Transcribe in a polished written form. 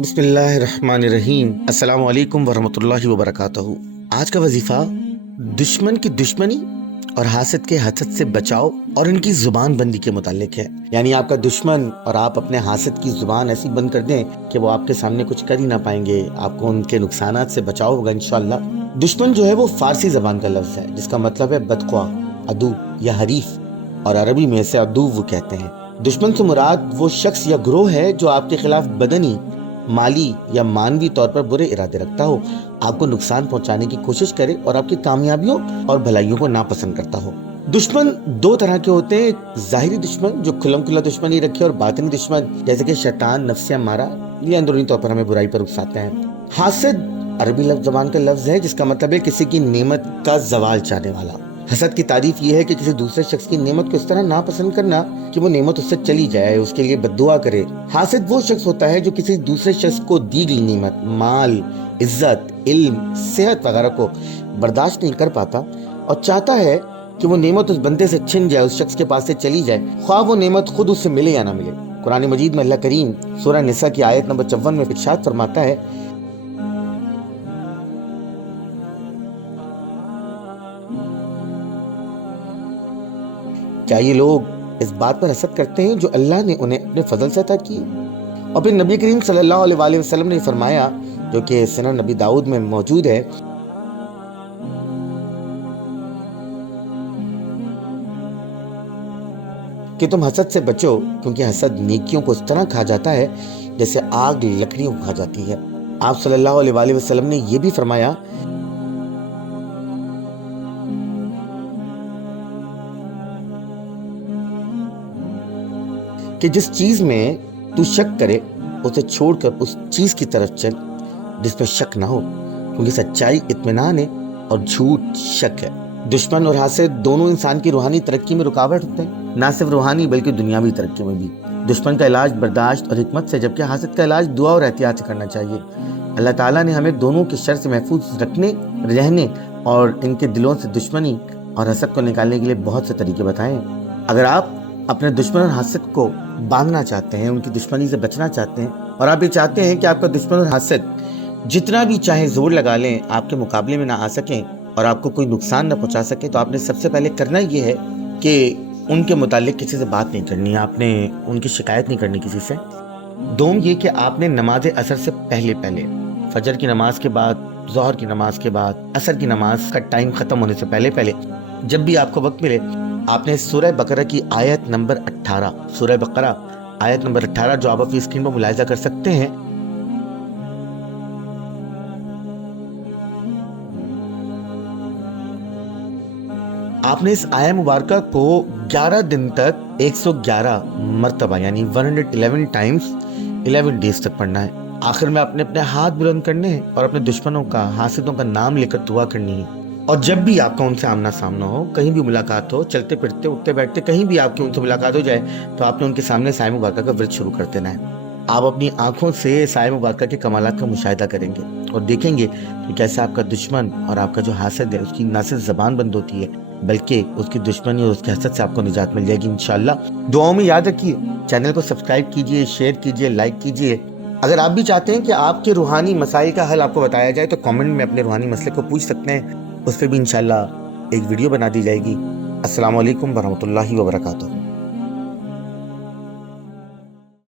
بسم اللہ الرحمن الرحیم۔ السلام علیکم ورحمۃ اللہ وبرکاتہ۔ آج کا وظیفہ دشمن کی دشمنی اور حاسد کے حسد سے بچاؤ اور ان کی زبان بندی کے متعلق ہے۔ یعنی آپ کا دشمن اور آپ اپنے حاسد کی زبان ایسی بند کر دیں کہ وہ آپ کے سامنے کچھ کر ہی نہ پائیں گے، آپ کو ان کے نقصانات سے بچاؤ ہوگا انشاءاللہ۔ دشمن جو ہے وہ فارسی زبان کا لفظ ہے جس کا مطلب ہے بدخواہ، عدو یا حریف، اور عربی میں اسے عدو کہتے ہیں۔ دشمن سے مراد وہ شخص یا گروہ ہے جو آپ کے خلاف بدنی، مالی یا مانوی طور پر برے ارادے رکھتا ہو، آپ کو نقصان پہنچانے کی کوشش کرے اور آپ کی کامیابیوں اور بھلائیوں کو ناپسند کرتا ہو۔ دشمن دو طرح کے ہوتے ہیں، ایک ظاہری دشمن جو کھلم کھلا دشمنی رکھے، اور باطنی دشمن جیسے کہ شیطان، نفس امارہ، یہ اندرونی طور پر ہمیں برائی پر اکساتے ہیں۔ حاسد عربی زبان کا لفظ ہے جس کا مطلب ہے کسی کی نعمت کا زوال چاہنے والا۔ حسد کی تعریف یہ ہے کہ کسی دوسرے شخص کی نعمت کو اس طرح ناپسند کرنا کہ وہ نعمت اس سے چلی جائے، اس کے لیے بد دعا کرے۔ حاسد وہ شخص ہوتا ہے جو کسی دوسرے شخص کو دی گئی نعمت، مال، عزت، علم، صحت وغیرہ کو برداشت نہیں کر پاتا اور چاہتا ہے کہ وہ نعمت اس بندے سے چھن جائے، اس شخص کے پاس سے چلی جائے، خواہ وہ نعمت خود اس سے ملے یا نہ ملے۔ قرآن مجید میں اللہ کریم سورہ نساء کی آیت نمبر 54 میں ارشاد فرماتا ہے، کیا یہ لوگ اس بات پر حسد کرتے ہیں جو اللہ نے انہیں اپنے فضل سے عطا کی؟ اور پھر نبی کریم صلی اللہ علیہ وآلہ وسلم نے فرمایا، جو کہ سنن نبی داؤد میں موجود ہے، کہ تم حسد سے بچو کیونکہ حسد نیکیوں کو اس طرح کھا جاتا ہے جیسے آگ لکڑیوں کو کھا جاتی ہے۔ آپ صلی اللہ علیہ وآلہ وسلم نے یہ بھی فرمایا کہ جس چیز میں تو شک کرے اسے چھوڑ کر اس چیز کی طرف چل جس میں شک نہ ہو، کیونکہ سچائی اطمینان ہے اور جھوٹ شک ہے۔ دشمن اور حاسد دونوں انسان کی روحانی ترقی میں رکاوٹ ہوتے ہیں، نہ صرف روحانی بلکہ دنیاوی ترقی میں بھی۔ دشمن کا علاج برداشت اور حکمت سے، جبکہ حاسد کا علاج دعا اور احتیاط سے کرنا چاہیے۔ اللہ تعالیٰ نے ہمیں دونوں کے شر سے محفوظ رہنے اور ان کے دلوں سے دشمنی اور حسد کو نکالنے کے لیے بہت سے طریقے بتائے ہیں۔ اگر آپ اپنے دشمن اور حاسد کو باندھنا چاہتے ہیں، ان کی دشمنی سے بچنا چاہتے ہیں، اور آپ یہ چاہتے ہیں کہ آپ کا دشمن اور حاسد جتنا بھی چاہے زور لگا لیں آپ کے مقابلے میں نہ آ سکیں اور آپ کو کوئی نقصان نہ پہنچا سکے، تو آپ نے سب سے پہلے کرنا یہ ہے کہ ان کے متعلق کسی سے بات نہیں کرنی، آپ نے ان کی شکایت نہیں کرنی کسی سے۔ دوم یہ کہ آپ نے نماز عصر سے پہلے فجر کی نماز کے بعد، ظہر کی نماز کے بعد، عصر کی نماز کا ٹائم ختم ہونے سے پہلے جب بھی آپ کو وقت ملے، آپ نے سورہ بقرہ کی آیت نمبر 18، سورہ بقرہ آیت نمبر 18 جو آپ اپنی اسکرین پر ملاحظہ کر سکتے ہیں، آپ نے اس آیہ مبارکہ کو 11 دن تک 111 مرتبہ یعنی 111 ٹائمز 11 ڈیز تک پڑھنا ہے۔ آخر میں آپ نے اپنے ہاتھ بلند کرنے ہیں اور اپنے دشمنوں کا، حاسدوں کا نام لے کر دعا کرنی ہے۔ اور جب بھی آپ کا ان سے آمنا سامنا ہو، کہیں بھی ملاقات ہو، چلتے پھرتے، اٹھتے بیٹھتے، کہیں بھی آپ کی ان سے ملاقات ہو جائے، تو آپ نے ان کے سامنے سایہ مبارکہ کا ورد شروع کر دینا ہے۔ آپ اپنی آنکھوں سے سایہ مبارکہ کے کمالات کا مشاہدہ کریں گے اور دیکھیں گے کہ کیسے آپ کا دشمن اور آپ کا جو حاسد ہے اس کی نہ صرف زبان بند ہوتی ہے بلکہ اس کی دشمنی اور اس کے حسد سے آپ کو نجات مل جائے گی انشاءاللہ۔ دعاؤں میں یاد رکھیے، چینل کو سبسکرائب کیجئے، شیئر کیجئے، لائک کیجئے۔ اگر آپ بھی چاہتے ہیں کہ آپ کے روحانی مسائل کا حل آپ کو بتایا جائے تو کامنٹ میں اپنے روحانی مسئلے کو پوچھ سکتے ہیں، اس پہ بھی انشاءاللہ ایک ویڈیو بنا دی جائے گی۔ السلام علیکم ورحمۃ اللہ وبرکاتہ۔